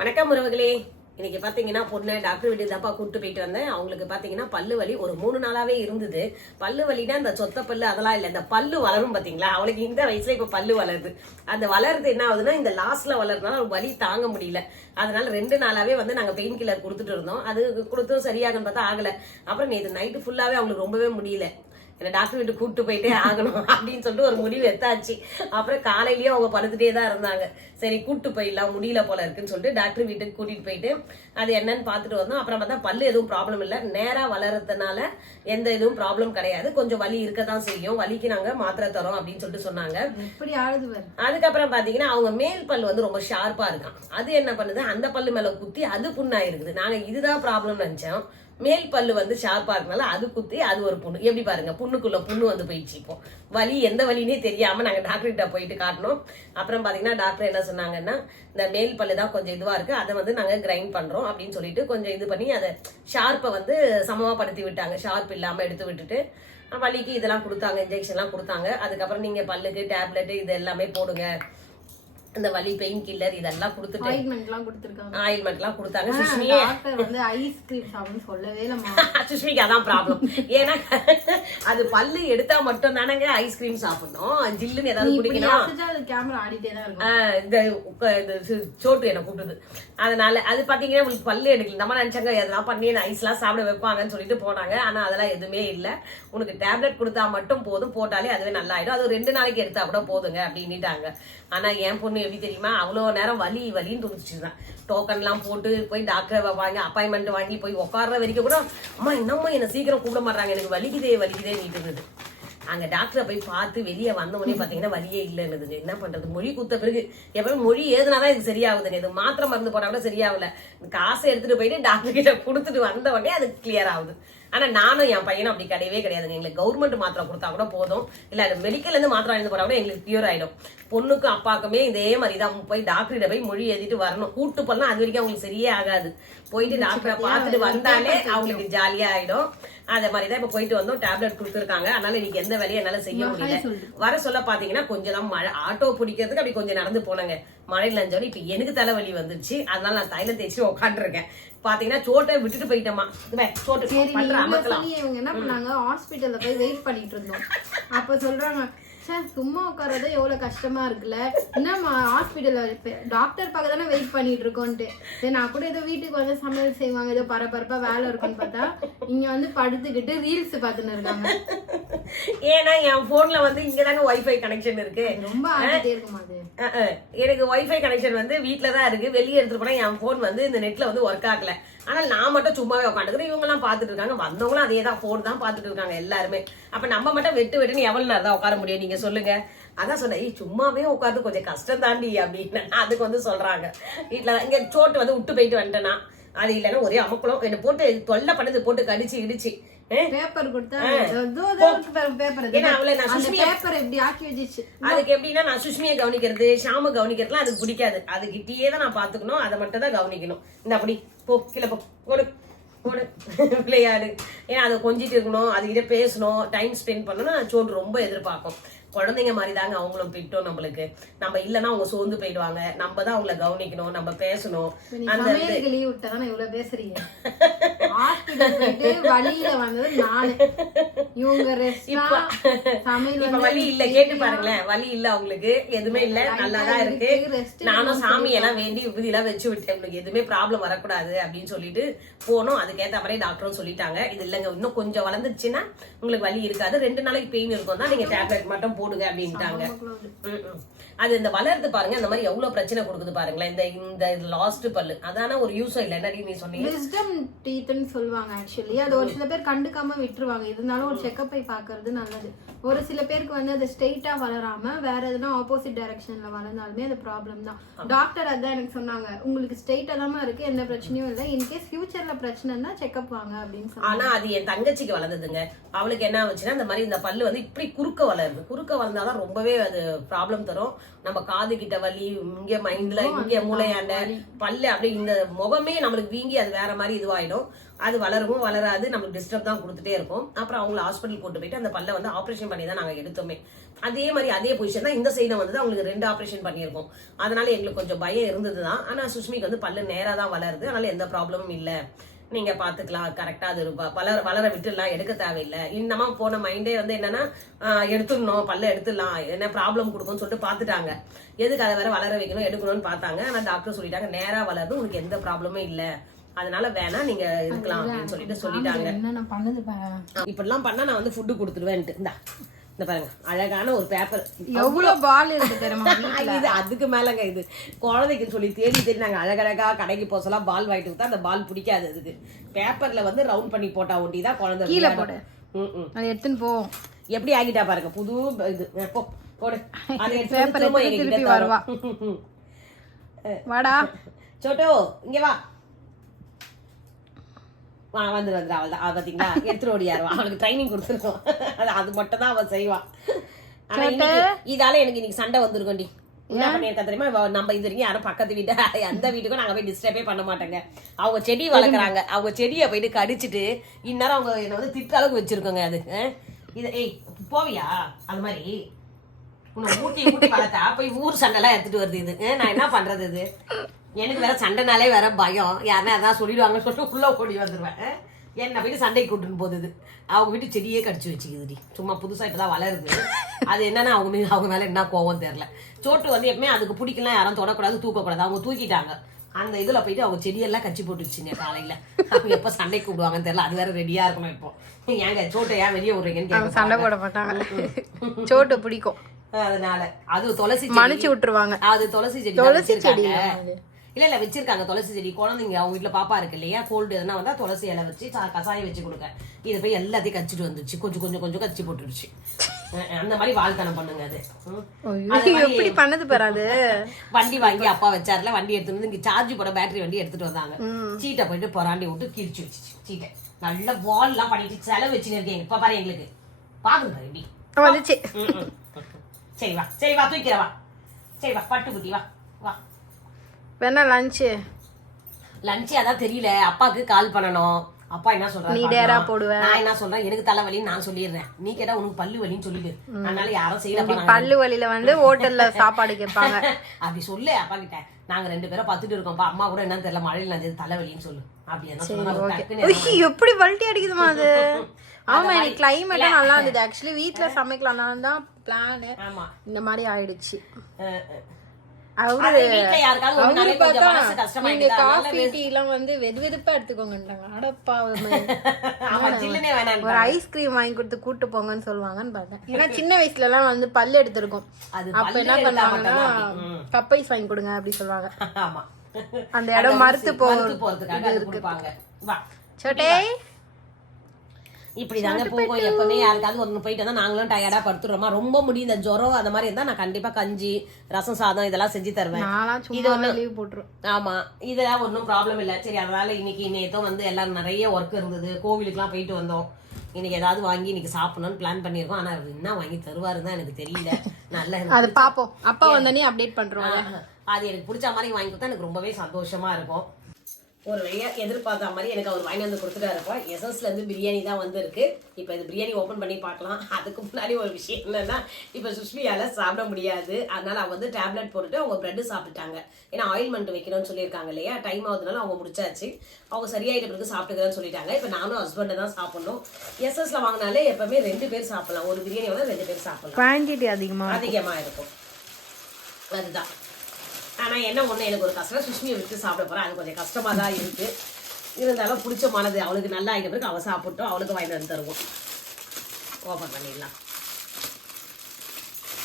வணக்கம் உறவுகளே. இன்னைக்கு பாத்தீங்கன்னா பொண்ணு டாக்டர் வீட்டுக்கு தாப்பா கூப்பிட்டு போயிட்டு வந்தேன். அவங்களுக்கு பாத்தீங்கன்னா பல்லு வலி ஒரு 3 நாளாவே இருந்தது. பல்லு வலினா இந்த சொத்த பல்லு அதெல்லாம் இல்ல, இந்த பல்லு வளரும் பாத்தீங்களா, அவளுக்கு இந்த வயசுல இப்ப பல்லு வளருது. அந்த வளருது என்ன ஆகுதுன்னா, இந்த லாஸ்ட்ல வளருதுனால வலி தாங்க முடியல. அதனால 2 நாளாவே நாங்க பெயின் கில்லர் கொடுத்துட்டு இருந்தோம். அது கொடுத்தும் சரியாகுன்னு பார்த்தா ஆகல. அப்புறம் நேற்று நைட்டு ஃபுல்லாவே அவங்களுக்கு ரொம்பவே முடியல. என்ன டாக்டர் வீட்டு கூப்பிட்டு போயிட்டே ஆகணும் அப்படின்னு சொல்லிட்டு ஒரு முடிவு எடுத்தாச்சு. அப்புறம் காலையிலயும் அவங்க படுத்துட்டே தான் இருந்தாங்க. சரி கூப்பிட்டு போயிடலாம், முடியல போல இருக்குன்னு சொல்லிட்டு டாக்டர் வீட்டுக்கு கூட்டிட்டு போயிட்டு அது என்னன்னு பார்த்துட்டு வந்தோம். அப்புறம் பார்த்தா பல்லு எதுவும் ப்ராப்ளம் இல்லை, நேரா வளர்றதுனால எந்த எதுவும் ப்ராப்ளம் கிடையாது. கொஞ்சம் வலி இருக்கதான் செய்யும், வலிக்கு நாங்க மாத்திரை தரோம் அப்படின்னு சொல்லிட்டு சொன்னாங்க. அதுக்கப்புறம் பாத்தீங்கன்னா அவங்க மேல் பல்லு ரொம்ப ஷார்ப்பா இருக்கான். அது என்ன பண்ணுது, அந்த பல்லு மேல குத்தி அது புண்ணாயிருக்குது. நாங்க இதுதான் ப்ராப்ளம் நினைச்சோம். மேல் பல்லு ஷார்ப்பா இருக்கனால அது குத்தி அது ஒரு புண்ணு. எப்படி பாருங்க, புண்ணுக்குள்ள புண்ணு போயிடுச்சு. இப்போ வலி எந்த வலினே தெரியாம நாங்க டாக்டர் கிட்ட போயிட்டு காட்டணும். அப்புறம் பாத்தீங்கன்னா டாக்டர் என்ன சொன்னாங்கன்னா, இந்த மேல் பல்லு தான் கொஞ்சம் இதுவா இருக்கு, அதை நாங்க கிரைண்ட் பண்றோம் அப்படின்னு சொல்லிட்டு கொஞ்சம் இது பண்ணி அதை ஷார்ப்பை சமமாப்படுத்தி விட்டாங்க. ஷார்ப் இல்லாம எடுத்து விட்டுட்டு வலிக்கு இதெல்லாம் கொடுத்தாங்க, இன்ஜெக்ஷன் எல்லாம் கொடுத்தாங்க. அதுக்கப்புறம் நீங்க பல்லுக்கு டேப்லெட் இது எல்லாமே போடுங்க, இந்த வலி பெயின் கில்லர் இதெல்லாம் கொடுத்துட்டு ஆயில்மெண்ட் எல்லாம் கொடுத்தாங்க. சுஷ்மிக்கு அதான் ப்ராப்ளம். ஏன்னா அது பல்லு எடுத்தா மட்டும் தானங்க ஐஸ்கிரீம் சாப்பிடணும், ஜில்லுன்னு ஏதாவது குடிக்கணும். சோட்டு என்ன கூப்பிடுது. அதனால அது பாத்தீங்கன்னா உங்களுக்கு பல்லு எடுக்கல. நம்ம நினைச்சாங்க எதெல்லாம் பண்ணி ஐஸ் எல்லாம் சாப்பிட வைப்பாங்கன்னு சொல்லிட்டு போனாங்க. ஆனா அதெல்லாம் எதுவுமே இல்லை. உனக்கு டேப்லெட் கொடுத்தா மட்டும் போதும், போட்டாலே அதுவே நல்லா ஆயிடும். அது 2 நாளைக்கு எடுத்தா கூட போதுங்க அப்படின்னுட்டாங்க. ஆனா என் பொண்ணு எப்படி தெரியுமா, அவ்வளவு நேரம் வலின்னு துடிச்சுதான். டோக்கன் எல்லாம் போட்டு போய் டாக்டர் வாங்கி அப்பாயின்மெண்ட் வாங்கி போய் உட்கார்ற வரைக்கும் கூட அம்மா இன்னமும் என்ன சீக்கிரம் கூப்பிட மாட்டாங்க, எனக்கு வலிக்குதே நீட்டு இருந்தது. அங்க டாக்டரை போய் பார்த்து வெளியே வந்தவொடனே பாத்தீங்கன்னா வலியே இல்லைன்னுதுங்க. என்ன பண்றது, மொழி குத்த பிறகு எப்பவும் மொழி ஏதுனாதான் இது சரியாகுதுங்க. இது மாத்திரை மருந்து போட்டா கூட சரியாகல. காசை எடுத்துட்டு போயிட்டு டாக்டர் கிட்ட கொடுத்துட்டு வந்த உடனே அது கிளியர் ஆகுது. ஆனா நானும் என் பையனும் அப்படி கிடையவே கிடையாதுங்க. எங்களுக்கு கவர்மெண்ட் மாத்திரை கொடுத்தா கூட போதும், இல்ல மெடிக்கல்ல இருந்து மாத்திரை எழுந்து போறா கூட எங்களுக்கு கியூர் ஆயிடும். பொண்ணுக்கும் அப்பாக்குமே இதே மாதிரிதான், போய் டாக்டர்கிட்ட போய் மொழி எழுதிட்டு வரணும். கூட்டு போனா அது வரைக்கும் அவங்களுக்கு சரியே ஆகாது. போயிட்டு டாக்டரை பார்த்துட்டு வந்தாலே அவங்களுக்கு ஜாலியா ஆயிடும். அதே மாதிரிதான் இப்ப போயிட்டு வந்தோம், டேப்லெட் கொடுத்துருக்காங்க. அதனால இன்னைக்கு எந்த வேலையும் என்னால செய்ய முடியல. வர சொல்ல பாத்தீங்கன்னா கொஞ்சம் தான் மழை, ஆட்டோ பிடிக்கிறதுக்கு அப்படி கொஞ்சம் நடந்து போனாங்க. மழையில நஞ்சோட இப்ப எனக்கு தலைவலி வந்துருச்சு. அதனால நான் தைலம் தேய்ச்சி உட்காந்துருக்கேன். பாத்தீங்கன்னா சோட்டை விட்டுட்டு போயிட்டோமா, என்ன பண்ணாங்க, ஹாஸ்பிட்டல்ல போய் வெயிட் பண்ணிட்டு இருந்தோம். அப்ப சொல்றாங்க, சும்மா உட்காரதே எவ்வளவு கஷ்டமா இருக்குல்ல, என்னம்மா ஹாஸ்பிட்டல்ல டாக்டர் பார்க்க தானே வெயிட் பண்ணிட்டு இருக்கோன்ட்டு. நான் கூட ஏதோ வீட்டுக்கு சமையல் செய்வாங்க, ஏதோ பரபரப்பா வேலை இருக்குன்னு பார்த்தா இங்க படுத்துக்கிட்டு ரீல்ஸ் பார்த்துன்னு இருக்காங்க. ஏன்னா என் போன்ல இங்கதாங்க வைஃபை கனெக்ஷன் இருக்கு. ரொம்ப ஆகிட்டே இருக்குமா அது. எனக்கு வைஃபை கனெக்ஷன் வீட்டுலதான் இருக்கு. வெளியே எடுத்துட்டு போனா என் போன் இந்த நெட்ல ஒர்க் ஆகல. ஆனா நான் மட்டும் சும்மாவே உட்காந்துக்கிறேன். இவங்க எல்லாம் பாத்துட்டு இருக்காங்க, வந்தவங்களும் அதே தான் போன் தான் பாத்துட்டு இருக்காங்க எல்லாருமே. அப்ப நம்ம மட்டும் வெட்டுன்னு எவ்வளவு நேரம் தான் உட்கார முடியும் நீங்க சொல்லுங்க. அதான் சொன்னேன், சும்மாவே உட்காந்து கொஞ்சம் கஷ்டம் தாண்டி அப்படின்னு. அதுக்கு சொல்றாங்க வீட்டுல இங்க சோட்டு விட்டு போயிட்டு வந்துட்டேன்னா அது இல்லைன்னா ஒரே அமக்குளம் என்ன போட்டு தொல்லை பண்ணது, போட்டு கடிச்சு இடிச்சு பேப்பர் கொடுத்தா அதுக்கு எப்படின்னா நான் சுஷ்மியை கவனிக்கிறது, ஷாம கவனிக்கிறதுலாம் அதுக்கு பிடிக்காது. அதுகிட்டயே தான் நான் பாத்துக்கணும், அதை மட்டும் தான் கவனிக்கணும். இந்த அப்படி போ கீழே போடு போடு விளையாடு. ஏன்னா அதை கொஞ்சிட்டு இருக்கணும், அதுகிட்ட பேசணும், டைம் ஸ்பெண்ட் பண்ணணும். சோடு ரொம்ப எதிர்பார்க்கும். குழந்தைங்க மாதிரி தாங்க அவங்களும் பிட்டோம் நம்மளுக்கு. நம்ம இல்லைன்னா அவங்க சோர்ந்து போயிடுவாங்க. நம்ம தான் அவங்கள கவனிக்கணும், நம்ம பேசணும். அந்த லீவ் விட்டா இவ்வளவு பேசுறீங்க. வழியில வந்தது நானு, இவங்க இப்ப வலி இல்ல, கேட்டு பாருங்களேன். வலி இல்ல அவங்களுக்கு, எதுவுமே இல்ல, நல்லாதான் இருக்கு. நானும் சாமி எல்லாம் வேண்டி விபூதி எல்லாம் வச்சு விட்டேன், உங்களுக்கு எதுவுமே ப்ராப்ளம் வரக்கூடாது அப்படின்னு சொல்லிட்டு போனோம். அதுக்கேற்ற மாதிரி டாக்டரும் சொல்லிட்டாங்க, இது இல்லைங்க இன்னும் கொஞ்சம் வளர்ந்துச்சுன்னா உங்களுக்கு வலி இருக்காது, 2 நாளைக்கு பெயின் இருக்கும் தான், நீங்க டேப்லெட் மட்டும் போடுங்க அப்படின்ட்டாங்க. அது இந்த வளர்ந்து பாருங்க, இந்த மாதிரி எவ்வளவு பிரச்சனை கொடுக்குது பாருங்களேன். இந்த லாஸ்ட் பல்லு அதான ஒரு யூஸ் இல்ல. என்னடி நீ சொன்னீங்க, விஸ்டம் டீத்னு சொல்லுவாங்க. ஆக்சுவலி அது ஒரு சில பேர் கண்டுக்காம விட்டுருவாங்க. இருந்தாலும் ஒரு செக்கப் போய் பாக்குறது நல்லது. ஒரு சில பேருக்கு அது ஸ்ட்ரெயிட்டா வளராம வேற எதுனா ஆப்போசிட் டைரக்ஷன்ல வளர்ந்தாலுமே அது ப்ராப்ளம் தான். டாக்டர் அதான் எனக்கு சொன்னாங்க, உங்களுக்கு ஸ்ட்ரெயிட்டா தான் இருக்கு, எந்த பிரச்சனையும் இல்லை, இன்கேஸ் ஃபியூச்சர்ல பிரச்சனைனா செக்அப் வாங்க அப்படின்னு சொன்னாங்க. ஆனா அது என் தங்கச்சிக்கு வளர்ந்ததுங்க. அவளுக்கு என்ன ஆச்சுன்னா, இந்த மாதிரி இந்த பல்லு இப்படி குறுக்க வளருது. குறுக்க வளர்ந்தாதான் ரொம்பவே அது ப்ராப்ளம் தரும். நம்ம காது கிட்ட வலி, இங்க மைண்ட்ல, இங்க மூளையாண்ட பல்லு, அப்படி இந்த முகமே நம்மளுக்கு வீங்கி அது வேற மாதிரி இதுவாயிடும். அது வளரவும் வளராது, நமக்கு டிஸ்டர்ப் தான் கொடுத்துட்டே இருக்கும். அப்புறம் அவங்களை ஹாஸ்பிட்டல் கூட்டு போயிட்டு அந்த பல்லை வந்து ஆப்ரேஷன் பண்ணி தான் நாங்கள் எடுத்தோமே. அதே மாதிரி அதே பொசிஷன் தான் இந்த சைடு வந்து அவங்களுக்கு 2 ஆப்ரேஷன் பண்ணியிருக்கோம். அதனால எங்களுக்கு கொஞ்சம் பயம் இருந்தது தான். ஆனால் சுஷ்மிக்கு வந்து பல்லு நேராக தான் வளருது, அதனால எந்த ப்ராப்ளமும் இல்லை, நீங்க பாத்துக்கலாம், கரெக்டா அது வளர விட்டுடலாம், எடுக்க தேவையில்லை. இன்னமா போன மைண்டே வந்து என்னன்னா எடுத்துடணும், பல்ல எடுத்துடலாம், என்ன ப்ராப்ளம் கொடுக்கும்னு சொல்லிட்டு பாத்துட்டாங்க. எதுக்கு அதை வேற வளர வைக்கணும் எடுக்கணும்னு பார்த்தாங்க. ஆனா டாக்டர் சொல்லிட்டாங்க நேரா வளருது, உனக்கு எந்த ப்ராப்ளமே இல்லை, அதனால வேணா நீங்க இருக்கலாம் அப்படின்னு சொல்லிட்டாங்க. இப்படிலாம் பண்ணா நான் வந்து ஃபுட்டு கொடுத்துருவேன்ட்டு. இந்த பாருங்க அழகான ஒரு பேப்பர், எவ்வளவு பால் இருக்கு தெரியுமா இது அதுக்கு மேலங்க. இது குழந்தைக்குன்னு சொல்லி தேடி நாங்க அழகழகா கடைக்கு போசலாம் பால் வாங்கிட்டு கொடுத்தா அந்த பால் பிடிக்காது. அதுக்கு பேப்பர்ல வந்து ரவுண்ட் பண்ணி போட்டா ஒட்டிதான் குழந்தை கீழே போடு, எடுத்துன்னு போ. எப்படி ஆகிட்டா பாருங்க புது இது. போடு, அதை திருப்பி வருவா. வாடா சோட்டோ, இங்க வா. வந்துரு அவள் தான் பாத்தீங்களா, எடுத்துட்டு ஓடியாருவா. அவளுக்கு ட்ரைனிங் கொடுத்துருக்கோம், அது மட்டும் தான் அவள் செய்வா. ஆனா இதால எனக்கு இன்னைக்கு சண்டை வந்திருக்கோண்டி. என்ன பண்ணிருக்கா தெரியுமா, நம்ம இது வரைக்கும் யாரும் பக்கத்து வீட்டு எந்த வீட்டுக்கும் நாங்க போய் டிஸ்டர்பே பண்ண மாட்டோங்க. அவங்க செடி வளர்க்குறாங்க, அவங்க செடியை போயிட்டு கடிச்சிட்டு இந்நேரம் அவங்க என்ன வந்து திட்ட அளவுக்கு வச்சிருக்கோங்க. அது இது ஏய் போவியா, அது மாதிரி உன்னை ஊட்டி ஊட்டி வளர்த்தா போய் ஊர் சண்டைலாம் எடுத்துட்டு வருது இது. நான் என்ன பண்றது, இது எனக்கு வேற சண்டைனாலே வேற பயம், யாருன்னா அதான் சொல்லிடுவாங்கன்னு சொல்லிட்டு உள்ள ஓடி வந்துடுவேன். என்ன போயிட்டு சண்டைக்கு கூட்டுன்னு போகுது. அவங்க வீட்டு செடியே கடிச்சு வச்சுக்குதுடி, சும்மா புதுசா இப்பதான் வளருது. அது என்னன்னா அவங்க மேல என்ன கோவம் தெரியல. சோட்டு வந்து எப்பவுமே அதுக்கு பிடிக்கலாம், யாரும் தொடக்கூடாது தூக்கக்கூடாது, அவங்க தூக்கிட்டாங்க. அந்த இதுல போயிட்டு அவங்க செடியெல்லாம் கச்சி போட்டுருச்சுங்க காலையில. அவங்க எப்ப சண்டை கூப்பிடுவாங்கன்னு தெரியல, அது வேற ரெடியா இருக்கணும். இப்போ ஏங்க சோட்டை ஏன் வெளியே விடுறீங்கன்னு சண்டை போட மாட்டாங்க, சோட்டு பிடிக்கும் அதனால. அது துளசி மன்னிச்சு விட்டுருவாங்க. அது துளசி செடி இல்ல வச்சிருக்காங்க. துளசி செடி குழந்தைங்க அவங்க வீட்டுல பாப்பா இருக்கு இல்லையா, கோல்டு எதுனா வந்தா துளசி இலை வச்சு கசாயம் வச்சு கொடுக்க. இதை போய் எல்லாத்தையும் கச்சிட்டு வந்துருச்சு, கொஞ்சம் கச்சி போட்டுருச்சு. அந்த மாதிரி வாழ்த்தனம் பண்ணுங்க. அது எப்படி பண்ணது பாரு. வண்டி வாங்கி அப்பா வச்சாருல, வண்டி எடுத்துட்டு வந்து இங்க சார்ஜ் போட பேட்டரி வண்டி எடுத்துட்டு வந்தாங்க. சீட்டை போயிட்டு பொறாண்டி விட்டு கிழிச்சு வச்சு சீட்டை நல்ல வால் எல்லாம் பண்ணிட்டு செலவு வச்சுன்னு இருக்கீங்க. இப்ப பாரு எங்களுக்கு பாக்குங்க எப்படி வந்துச்சு. சரி வா தூக்கிறவா, சரி வா பட்டு குட்டி வா வா. வேணா லஞ்ச் அதான் தெரியல, அப்பாக்கு கால் பண்ணணும். அப்பா என்ன சொல்றாரு, நீ டேரா போடுவேன், நான் என்ன சொல்றேன், எனக்கு தலைவலின்னு நான் சொல்லிடுறேன், நீ கேட்டா உனக்கு பல்லு வலின்னு சொல்லிடு. அதனால யாரும் செய்யல, பல்லு வலியில வந்து ஹோட்டல்ல சாப்பாடு கேட்பாங்க. அப்படி சொல்லு அப்பா கிட்ட. நாங்க 2 பேரும் பத்துட்டு இருக்கோம்ப்பா, அம்மா கூட என்னன்னு தெரியல மழையில நஞ்சது தலைவலின்னு சொல்லு. அப்படி என்ன சொல்லுங்க, எப்படி வல்ட்டி அடிக்குதுமா அது. ஆமா எனக்கு கிளைமேட்டா நல்லா இருந்தது. ஆக்சுவலி வீட்டுல சமைக்கலாம் தான் பிளான், இந்த மாதிரி ஆயிடுச்சு. நீங்க காஃபி டீ எல்லாம் வந்து வெதுவெதுப்பா எடுத்துக்கோங்கன்றாங்க. ஒரு ஐஸ்கிரீம் வாங்கி கொடுத்து கூட்டு போங்கன்னு சொல்லுவாங்கன்னு பார்த்தேன். ஏன்னா சின்ன வயசுல எல்லாம் வந்து பல்லு எடுத்திருக்கும், அப்ப என்ன பண்ணுவாங்கன்னா கப் ஐஸ் வாங்கி கொடுங்க அப்படி சொல்லுவாங்க. அந்த இடம் மறுத்து போறதுக்காக இருக்கு. சோட்டே இப்படிதாங்க போகும் எப்பவுமே. யாருக்காவது ஒன்று போயிட்டு வந்தா நாங்களும் டயர்டா படுத்துடுறோமா, ரொம்ப முடியும். இந்த ஜுரம் அந்த மாதிரி இருந்தா நான் கண்டிப்பா கஞ்சி ரசம் சாதம் இதெல்லாம் செஞ்சு தருவேன். இது ஒண்ணு லீவ் போட்டுரும். ஆமா இதெல்லாம் ஒன்றும் ப்ராப்ளம் இல்லை. சரி அதனால இன்னைக்கு நேத்தோ வந்து எல்லாரும் நிறைய ஒர்க் இருந்தது, கோவிலுக்குலாம் போயிட்டு வந்தோம். இன்னைக்கு ஏதாவது வாங்கி இன்னைக்கு சாப்பிடணும்னு பிளான் பண்ணிருக்கோம். ஆனா என்ன வாங்கி தருவாருன்னு எனக்கு தெரியல. நல்ல அது பாப்போம், அப்பா வந்தோடனே அப்டேட் பண்றோம். அது எனக்கு பிடிச்ச மாதிரி வாங்கி கொடுத்தா எனக்கு ரொம்பவே சந்தோஷமா இருக்கும். ஒரு வழியா எதிர்பார்த்த மாதிரி எனக்கு அவர் வாங்கி வந்து கொடுத்துட்டா இருப்போம். எசன்ஸ்ல இருந்து பிரியாணி தான் வந்திருக்கு. இப்போ இது பிரியாணி ஓப்பன் பண்ணி பார்க்கலாம். அதுக்கு முன்னாடி ஒரு விஷயம் என்னன்னா, இப்போ சுஷ்மியால சாப்பிட முடியாது. அதனால அவங்க வந்து டேப்லெட் போட்டுட்டு அவங்க பிரெட் சாப்பிட்டுட்டாங்க. ஏன்னா ஆயில்மெண்ட் வைக்கணும்னு சொல்லியிருக்காங்க இல்லையா, டைம் ஆகுதுனால அவங்க முடிச்சாச்சு. அவங்க சரியாயிட்ட பிறகு சாப்பிட்டுக்கிறேன்னு சொல்லிட்டாங்க. இப்போ நானும் ஹஸ்பண்டை தான் சாப்பிடணும். எஸ்எஸ்ல வாங்கினாலே எப்பவுமே 2 பேர் சாப்பிடலாம், ஒரு பிரியாணி வந்து 2 பேர் சாப்பிடலாம். குவான்டிட்டி அதிகமா இருக்கும். அதுதான். ஆனால் என்ன ஒன்று எனக்கு ஒரு கஷ்டம், சுஷ்மியை விட்டு சாப்பிட போகிறேன். அது கொஞ்சம் கஷ்டமாக தான் இருக்குது. இருந்தாலும் பிடிச்சமானது அவளுக்கு நல்லா ஆகிட்ட பிறகு அவள் சாப்பிட்டோம், அவளுக்கு வாங்கி வந்து தருவோம். ஓப்பன் பண்ணிடலாம்.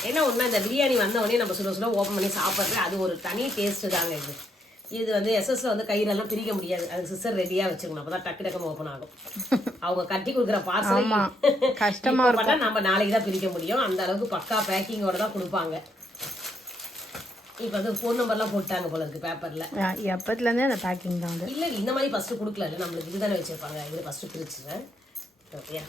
என்ன ஒன்று, இந்த பிரியாணி வந்தவொடனே நம்ம சுட ஓப்பன் பண்ணி சாப்பிட்றது அது ஒரு தனி டேஸ்ட்டு தாங்க. இது வந்து எஸ்எஸ்ல வந்து கயிறெல்லாம் பிரிக்க முடியாது, அது சிஸ்டர் ரெடியாக வச்சுக்கணும், அப்போ தான் டக்கு ஓப்பன் ஆகும். அவங்க கட்டி கொடுக்குற பார்சல் கஷ்டமாக பண்ணால் நம்ம நாளைக்கு தான் பிரிக்க முடியும். அந்த அளவுக்கு பக்கா பேக்கிங்கோட தான் கொடுப்பாங்க. இப்போ வந்து ஃபோன் நம்பர்லாம் போட்டாங்க போல இருக்கு பேப்பர்ல. எப்பத்துல இருந்தே அந்த பேக்கிங் தான். இல்லை இந்த மாதிரி ஃபர்ஸ்ட் கொடுக்கல, நம்மளுக்கு இதுதானே வச்சிருப்பாங்க. இது ஃபர்ஸ்ட் பிரிச்சுங்க. ஓகே,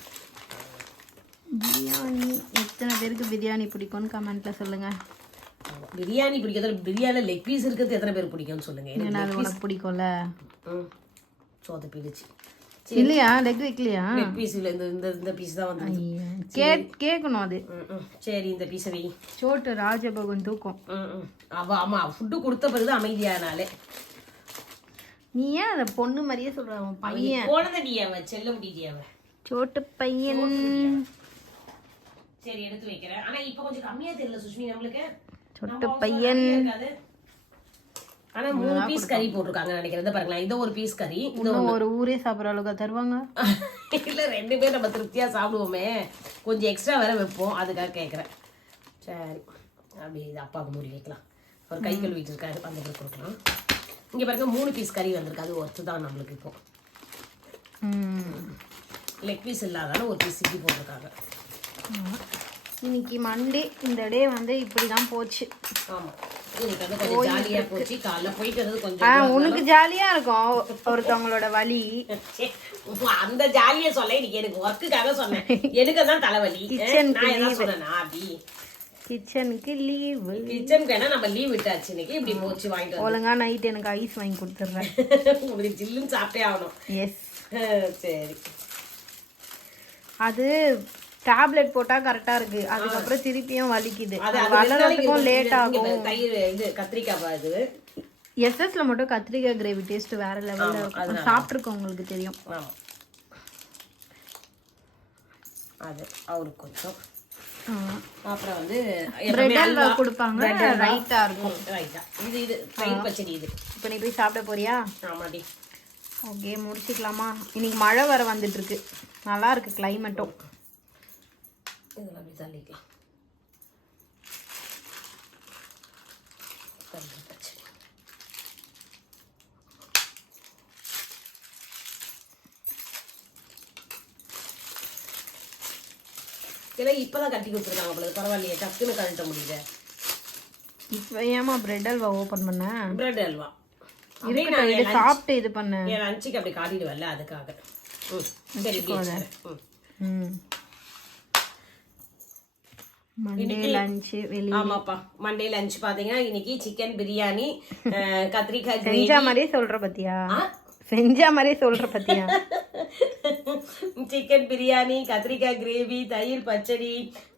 பிரியாணி எத்தனை பேருக்கு பிரியாணி பிடிக்கும்னு கமெண்ட்ல சொல்லுங்க. பிரியாணி பிடிக்கிறது, பிரியாணியில் லெக் பீஸ் இருக்கிறது எத்தனை பேர் பிடிக்கும்னு சொல்லுங்க. எனக்கு பிடிக்கும்ல. சோத பிடிச்சு இல்லையா லெக் வைக்கலையா? லெக் பீஸ் இல்ல, இந்த இந்த இந்த பீஸ் தான் வந்து. கேட்கணும் அது. சரி இந்த பீஸை வை. சோட்டு ராஜபகன் தூக்கம். ஆமா ஃபுட்டு கொடுத்த பிறகு அமைதியானாலே. நீ ஏன் அதை பொண்ணு மாதிரியே சொல்ற? அவன் பையன் போனதடி அவன் செல்ல முடியடி அவன் சோட்டு பையன். சரி எடுத்து வைக்கிறேன். ஆனா இப்ப கொஞ்சம் கம்மியா தெரியல சுஷ்மி நம்மளுக்கு. சோட்டு பையன். ஆனா 3 பீஸ் கறி போட்டிருக்காங்க நினைக்கிறேன். பாருங்களேன், இது ஒரு பீஸ் கறி. இன்னும் ஒரு ஊரே சாப்பிட்ற அளவுக்கு தருவாங்க. இல்ல 2 பேர் நம்ம திருப்தியா சாப்பிடுவோமே, கொஞ்சம் எக்ஸ்ட்ரா வேற வைப்போம், அதுக்காக கேட்குறேன். சரி அப்படி இது அப்பாவுக்கு மூடி வைக்கலாம். ஒரு கை கழுவிட்டு இருக்காரு, அந்த பேர் கொடுக்கலாம். இங்க பாருங்க 3 பீஸ் கறி வந்திருக்கு, அது ஒர்த்து தான் நம்மளுக்கு. இப்போ லெக் பீஸ் இல்லாதாலும் ஒரு பீஸ் சிக்கி போட்டிருக்காங்க. இன்னைக்கு மண்டே, இந்த டே வந்து இப்படிதான் போச்சு. ஆமா இன்னைக்கு வந்து கொஞ்சம் ஜாலியா போச்சு. காலைல போயிட்டு வந்து கொஞ்சம் உனக்கு ஜாலியா இருக்கும் ஒருத்தவங்களோட வலி. அந்த ஜாலியா சொல்ல, இன்னைக்கு எனக்கு ஒர்க்குக்காக சொன்னேன். எனக்கு தான் தலைவலி. நான் என்ன சொன்னேன்னா அப்படி கிச்சனுக்கு லீவ். கிச்சனுக்கு வேணா நம்ம லீவ் விட்டாச்சு. இன்னைக்கு இப்படி போச்சு. வாங்கிட்டு ஒழுங்கா நைட் எனக்கு ஐஸ் வாங்கி கொடுத்துட்றேன். உங்களுக்கு ஜில்லுன்னு சாப்பிட்டே ஆகணும். எஸ் சரி. அது டேப்லெட் போட்டா கரெக்டா இருக்கு, அதுக்கப்புறம் திருப்பியும் வலிக்குது. வளர்றதுக்கும் லேட் ஆகும். தயிர் இது கத்திரிக்காய் இது எஸ்எஸ்ல மட்டும் கத்திரிக்காய் கிரேவி டேஸ்ட் வேற லெவல்ல இருக்கும். சாப்பிட்டுருக்கோம், உங்களுக்கு தெரியும். அது அவருக்கு கொஞ்சம். அப்புறம் வந்து பிரெட் அல்வா கொடுப்பாங்க, ரைட்டா இருக்கும். ரைட்டா இது இது தயிர் பச்சடி. இது இப்போ நீ போய் சாப்பிட போறியா? ஆமாடி. ஓகே முடிச்சுக்கலாமா? இன்னைக்கு மழை வர வந்துட்டு இருக்கு, நல்லா இருக்கு கிளைமேட்டும். இதெல்லாம் அப்படி தள்ளிக்கலாம். இதெல்லாம் இப்பதான் கட்டி கொடுத்துருக்காங்க போல, பரவாயில்லையே, டக்குன்னு கழட்ட முடியல. இப்போ ஏமா பிரெட் அல்வா ஓபன் பண்ண? பிரெட் அல்வா இது சாப்பிட்டு இது பண்ண என் லஞ்சுக்கு அப்படி காட்டிடுவல்ல, அதுக்காக. மண்டே லஞ்ச் வெளிய. ஆமாப்பா, மண்டே லஞ்ச் பாத்தீங்கன்னா இன்னைக்கு சிக்கன் பிரியாணி, கத்திரிக்காய் கிரேவி. செஞ்ச மாதிரியே சொல்ற பத்தியா? செஞ்ச மாதிரியே சொல்ற பத்தியா? சிக்கன் பிரியாணி, கத்திரிக்காய் கிரேவி, தயிர் பச்சடி,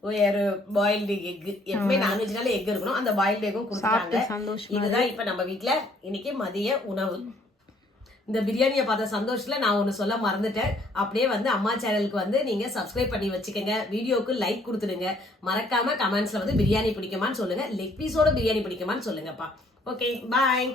ஒரு பாயில்டு எக். எப்பவுமே நான்வெஜ்னால எக் இருக்கணும், அந்த பாயில்டு எக்கும் கொடுத்தாங்க. இதுதான் இப்ப நம்ம வீட்டுல இன்னைக்கு மதிய உணவு. இந்த பிரியாணியை பார்த்த சந்தோஷத்துல நான் ஒன்று சொல்ல மறந்துட்டேன். அப்படியே வந்து அம்மா சேனலுக்கு வந்து நீங்க சப்ஸ்கிரைப் பண்ணி வச்சுக்கோங்க, வீடியோக்கு லைக் கொடுத்துடுங்க, மறக்காம கமெண்ட்ஸ்ல வந்து பிரியாணி பிடிக்குமான்னு சொல்லுங்க, லெக் பீஸோட பிரியாணி பிடிக்குமான்னு சொல்லுங்கப்பா. Okay bye.